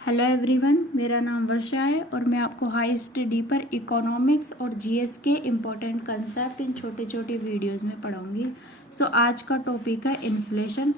Hello everyone, मेरा नाम वर्षा है और मैं आपको हाई स्टडी पर इकोनॉमिक्स और जीएस के इम्पोर्टेंट कंसेप्ट इन छोटे छोटे वीडियोस में पढ़ाऊंगी। आज का टॉपिक है इन्फ्लेशन।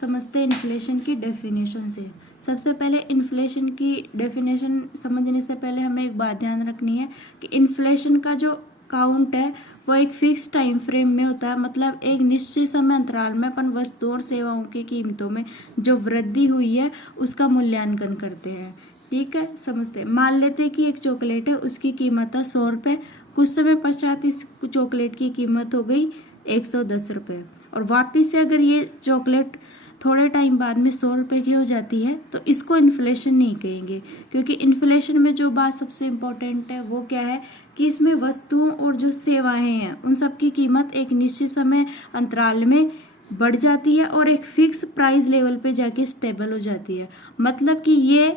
समझते हैं इन्फ्लेशन की डेफिनेशन से। सबसे पहले इन्फ्लेशन की डेफिनेशन समझने से पहले हमें एक बात ध्यान रखनी है कि इन्फ्लेशन का जो काउंट है वो एक फिक्स टाइम फ्रेम में होता है। मतलब एक निश्चित समय अंतराल में अपन वस्तुओं और सेवाओं की कीमतों में जो वृद्धि हुई है उसका मूल्यांकन करते हैं। ठीक है, समझते हैं। मान लेते हैं कि एक चॉकलेट है, उसकी कीमत है 100 रुपये। कुछ समय पश्चात इस चॉकलेट की कीमत हो गई 110 रुपये और वापिस से अगर ये चॉकलेट थोड़े टाइम बाद में 100 रुपये की हो जाती है तो इसको इन्फ्लेशन नहीं कहेंगे, क्योंकि इन्फ्लेशन में जो बात सबसे इम्पोर्टेंट है वो क्या है कि इसमें वस्तुओं और जो सेवाएं हैं उन सब की कीमत एक निश्चित समय अंतराल में बढ़ जाती है और एक फिक्स प्राइस लेवल पे जाके स्टेबल हो जाती है। मतलब कि ये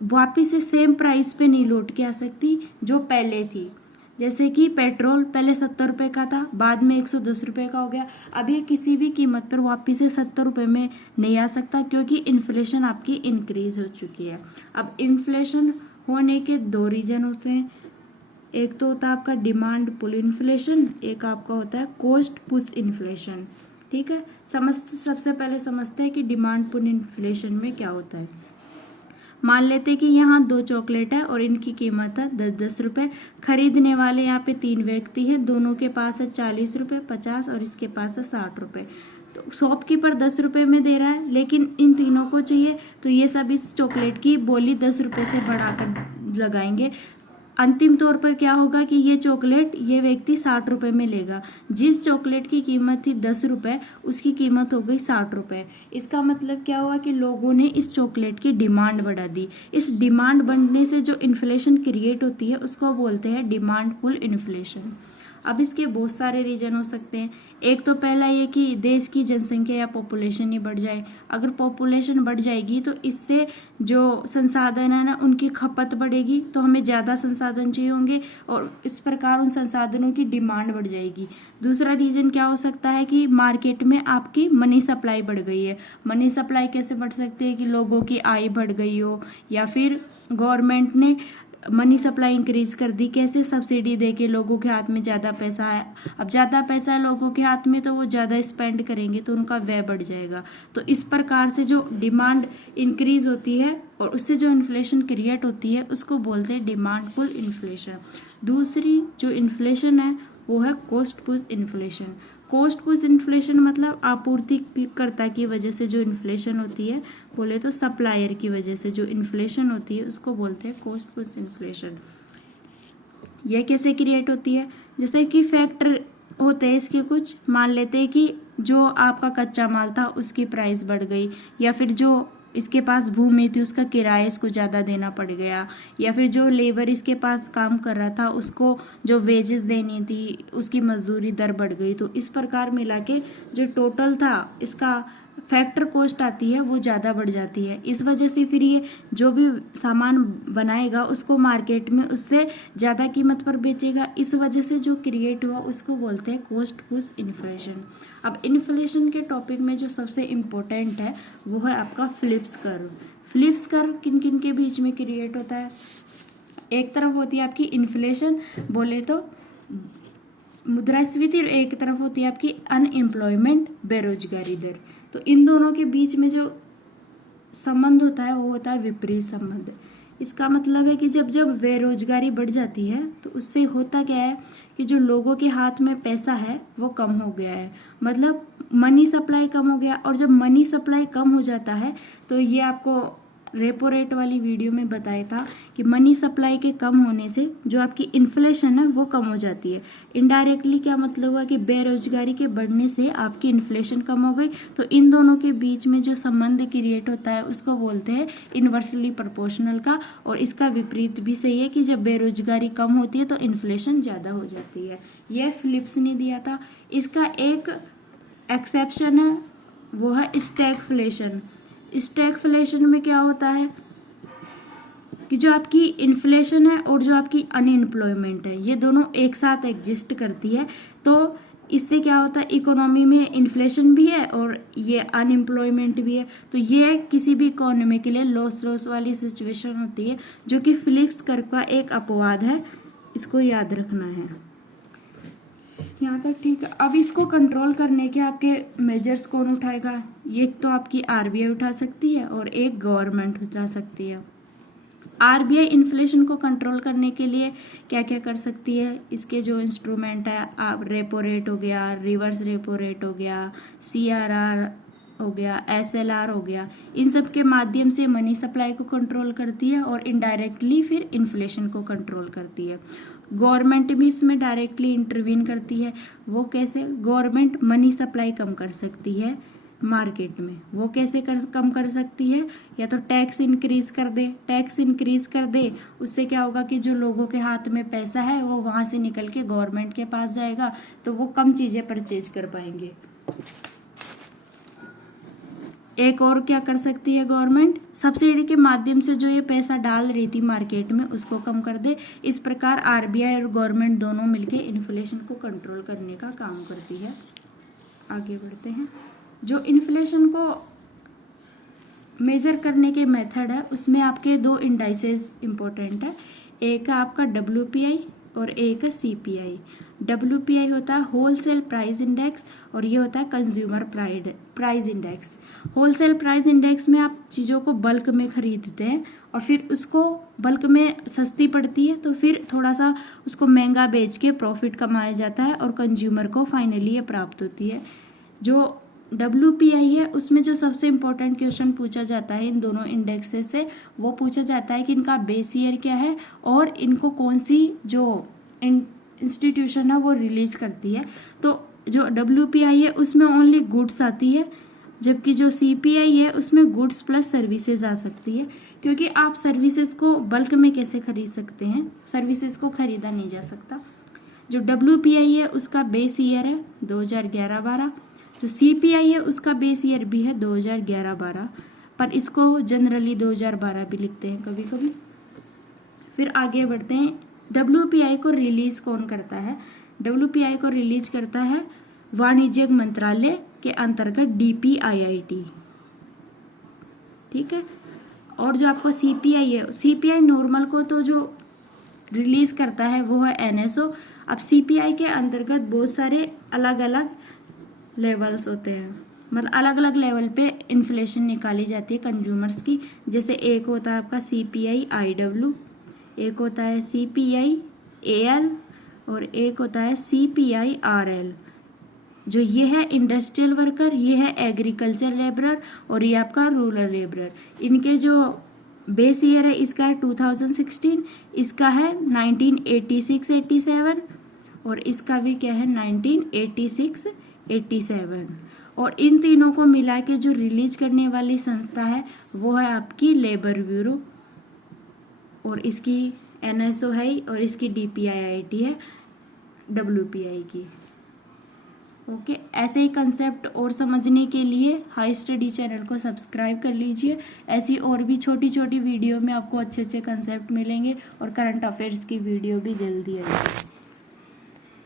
वापिस से सेम प्राइस पे नहीं लौट के आ सकती जो पहले थी। जैसे कि पेट्रोल पहले 70 रुपये का था, बाद में 110 रुपये का हो गया। अब ये किसी भी कीमत पर वापिस से 70 रुपये में नहीं आ सकता, क्योंकि इन्फ्लेशन आपकी इंक्रीज हो चुकी है। अब इन्फ्लेशन होने के दो रीजन होते हैं। एक तो होता है आपका डिमांड पुल इन्फ्लेशन, एक आपका होता है कॉस्ट पुश इन्फ्लेशन। ठीक है, सबसे पहले समझते हैं कि डिमांड पुल इन्फ्लेशन में क्या होता है। मान लेते कि यहाँ 2 चॉकलेट है और इनकी कीमत है 10-10 रुपये। खरीदने वाले यहाँ पे 3 व्यक्ति हैं, दोनों के पास है 40 रुपये, 50 और इसके पास है 60 रुपये। तो शॉपकीपर 10 रुपये में दे रहा है, लेकिन इन तीनों को चाहिए तो ये सब इस चॉकलेट की बोली 10 रुपये से बढ़ाकर लगाएंगे। अंतिम तौर पर क्या होगा कि ये चॉकलेट ये व्यक्ति 60 रुपये में लेगा। जिस चॉकलेट की कीमत थी 10 रुपये उसकी कीमत हो गई 60 रुपये। इसका मतलब क्या हुआ कि लोगों ने इस चॉकलेट की डिमांड बढ़ा दी। इस डिमांड बढ़ने से जो इन्फ्लेशन क्रिएट होती है उसको बोलते हैं डिमांड पुल इन्फ्लेशन। अब इसके बहुत सारे रीजन हो सकते हैं। एक तो पहला ये कि देश की जनसंख्या या पॉपुलेशन ही बढ़ जाए। अगर पॉपुलेशन बढ़ जाएगी तो इससे जो संसाधन है ना उनकी खपत बढ़ेगी, तो हमें ज़्यादा संसाधन चाहिए होंगे और इस प्रकार उन संसाधनों की डिमांड बढ़ जाएगी। दूसरा रीज़न क्या हो सकता है कि मार्केट में आपकी मनी सप्लाई बढ़ गई है। मनी सप्लाई कैसे बढ़ सकती है कि लोगों की आय बढ़ गई हो, या फिर गवर्नमेंट ने मनी सप्लाई इंक्रीज कर दी। कैसे? सब्सिडी देके लोगों के हाथ में ज़्यादा पैसा है। अब ज़्यादा पैसा है लोगों के हाथ में तो वो ज़्यादा स्पेंड करेंगे तो उनका व्यय बढ़ जाएगा। तो इस प्रकार से जो डिमांड इंक्रीज होती है और उससे जो इन्फ्लेशन क्रिएट होती है उसको बोलते हैं डिमांड पुल इन्फ्लेशन। दूसरी जो इन्फ्लेशन है वो है cost push inflation. Cost push inflation मतलब आपूर्तिकर्ता की वजह से जो इन्फ्लेशन होती है, बोले तो सप्लायर की वजह से जो इन्फ्लेशन होती है उसको बोलते हैं कॉस्ट पुश इन्फ्लेशन। यह कैसे क्रिएट होती है? जैसे कि फैक्टर होते हैं इसके कुछ। मान लेते हैं कि जो आपका कच्चा माल था उसकी प्राइस बढ़ गई, या फिर जो इसके पास भूमि थी उसका किराया इसको ज़्यादा देना पड़ गया, या फिर जो लेबर इसके पास काम कर रहा था उसको जो वेजेस देनी थी उसकी मजदूरी दर बढ़ गई। तो इस प्रकार मिला के जो टोटल था इसका फैक्टर कॉस्ट आती है वो ज़्यादा बढ़ जाती है। इस वजह से फिर ये जो भी सामान बनाएगा उसको मार्केट में उससे ज़्यादा कीमत पर बेचेगा। इस वजह से जो क्रिएट हुआ उसको बोलते हैं कॉस्ट पुश इन्फ्लेशन। अब इन्फ्लेशन के टॉपिक में जो सबसे इम्पोर्टेंट है वो है आपका फिलिप्स कर्व। फिलिप्स कर्व किन किन के बीच में क्रिएट होता है? एक तरफ होती है आपकी इन्फ्लेशन, बोले तो मुद्रास्फीति, और एक तरफ होती है आपकी अनएम्प्लॉयमेंट, बेरोजगारी दर। तो इन दोनों के बीच में जो संबंध होता है वो होता है विपरीत संबंध। इसका मतलब है कि जब जब बेरोजगारी बढ़ जाती है तो उससे होता क्या है कि जो लोगों के हाथ में पैसा है वो कम हो गया है। मतलब मनी सप्लाई कम हो गया, और जब मनी सप्लाई कम हो जाता है तो ये आपको रेपो रेट वाली वीडियो में बताया था कि मनी सप्लाई के कम होने से जो आपकी इन्फ्लेशन है वो कम हो जाती है। इनडायरेक्टली क्या मतलब हुआ कि बेरोजगारी के बढ़ने से आपकी इन्फ्लेशन कम हो गई। तो इन दोनों के बीच में जो संबंध क्रिएट होता है उसको बोलते हैं इन्वर्सली प्रोपोर्शनल का। और इसका विपरीत भी सही है कि जब बेरोजगारी कम होती है तो इन्फ्लेशन ज़्यादा हो जाती है। यह फिलिप्स ने दिया था। इसका एक एक्सेप्शन है वो है स्टैगफ्लेशन। स्टैगफ्लेशन में क्या होता है कि जो आपकी इन्फ्लेशन है और जो आपकी अनएम्प्लॉयमेंट है ये दोनों एक साथ एग्जिस्ट करती है। तो इससे क्या होता है, इकोनॉमी में इन्फ्लेशन भी है और ये अनएम्प्लॉयमेंट भी है। तो ये किसी भी इकोनॉमी के लिए लॉस वाली सिचुएशन होती है, जो कि फिलिप्स कर्व का एक अपवाद है, इसको याद रखना है। यहाँ तक ठीक है। अब इसको कंट्रोल करने के आपके मेजर्स कौन उठाएगा? ये तो आपकी आरबीआई उठा सकती है और एक गवर्नमेंट उठा सकती है। आरबीआई इन्फ्लेशन को कंट्रोल करने के लिए क्या क्या कर सकती है? इसके जो इंस्ट्रूमेंट है, आप रेपो रेट हो गया, रिवर्स रेपो रेट हो गया, सीआरआर हो गया, एसएलआर हो गया, इन सब के माध्यम से मनी सप्लाई को कंट्रोल करती है और इनडायरेक्टली फिर इन्फ्लेशन को कंट्रोल करती है। गवर्नमेंट भी इसमें डायरेक्टली इंटरवीन करती है। वो कैसे? गवर्नमेंट मनी सप्लाई कम कर सकती है मार्केट में। वो कैसे कम कर सकती है? या तो टैक्स इंक्रीज कर दे, उससे क्या होगा कि जो लोगों के हाथ में पैसा है वो वहां से निकल के गवर्नमेंट के पास जाएगा, तो वो कम चीजें परचेज कर पाएंगे। एक और क्या कर सकती है गवर्नमेंट? सब्सिडी के माध्यम से जो ये पैसा डाल रही थी मार्केट में उसको कम कर दे। इस प्रकार आरबीआई और गवर्नमेंट दोनों मिलके इन्फ्लेशन को कंट्रोल करने का काम करती है। आगे बढ़ते हैं। जो इन्फ्लेशन को मेजर करने के मेथड है उसमें आपके दो इंडाइसेस इंपॉर्टेंट है। एक है आपका WPI और एक है CPI। WPI होता है होलसेल प्राइस इंडेक्स और ये होता है consumer price index. Wholesale price index में आप चीज़ों को बल्क में खरीदते हैं और फिर उसको बल्क में सस्ती पड़ती है तो फिर थोड़ा सा उसको महंगा बेच के प्रॉफिट कमाया जाता है और कंज्यूमर को फाइनली ये प्राप्त होती है। जो WPI है उसमें जो सबसे इम्पोर्टेंट क्वेश्चन पूछा जाता है इन दोनों इंडेक्सेस से, वो पूछा जाता है कि इनका बेस ईयर क्या है और इनको कौन सी जो इंस्टीट्यूशन है वो रिलीज करती है। तो जो WPI है उसमें ओनली गुड्स आती है, जबकि जो CPI है उसमें गुड्स प्लस सर्विसेज आ सकती है, क्योंकि आप सर्विसेज को बल्क में कैसे खरीद सकते हैं? सर्विसेज को खरीदा नहीं जा सकता। जो WPI है उसका बेस ईयर है 2011-12, जो CPI है उसका बेस ईयर भी है 2011-12, पर इसको जनरली 2012 भी लिखते हैं कभी कभी। फिर आगे बढ़ते हैं। WPI को रिलीज कौन करता है? WPI को रिलीज करता है वाणिज्यिक मंत्रालय के अंतर्गत DPIIT, ठीक है। और जो आपका CPI है, CPI नॉर्मल को तो जो रिलीज करता है वो है NSO। अब CPI के अंतर्गत बहुत सारे अलग अलग लेवल्स होते हैं, मतलब अलग अलग लेवल पे इन्फ्लेशन निकाली जाती है कंज्यूमर्स की। जैसे एक होता है आपका CPI IW, एक होता है CPI AL और एक होता है CPI RL। जो ये है इंडस्ट्रियल वर्कर, ये है एग्रीकल्चर लेबरर और ये आपका रूरल लेबरर। इनके जो बेस ईयर है इसका है 2016, इसका है 1986-87 और इसका भी क्या है 1986-87। और इन तीनों को मिला के जो रिलीज करने वाली संस्था है वो है आपकी लेबर ब्यूरो, और इसकी NSO है और इसकी DPIIT है WPI की। ओके, ऐसे ही कंसेप्ट और समझने के लिए हाई स्टडी चैनल को सब्सक्राइब कर लीजिए। ऐसी और भी छोटी छोटी वीडियो में आपको अच्छे अच्छे कंसेप्ट मिलेंगे और करंट अफेयर्स की वीडियो भी जल्दी आएगी।